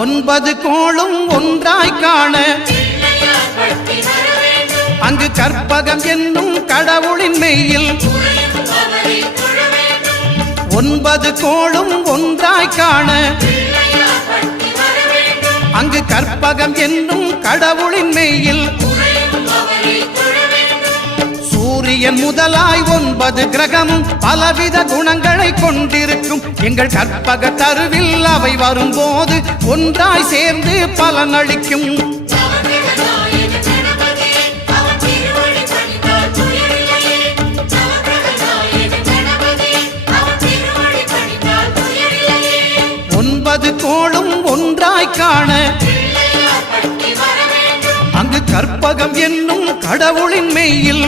ஒன்பது கோளும் ஒன்றாய் காண அங்கு கற்பகம் என்னும் கடவுளின் மெய்யில் ஒன்பது கோளும் ஒன்றாய் காண அங்கு கற்பகம் என்னும் கடவுளின் மெய்யில் சூரியன் முதலாய் 9 கிரகமும் பலவித குணங்களை கொண்டிருக்கும் எங்கள் கற்பக தருவில் அவை வரும்போது ஒன்றாய் சேர்ந்து பலனளிக்கும். ஒன்பது கோளும் ஒன்றாய் காண அங்கு கற்பகம் என்னும் கடவுளின் மெய்யில்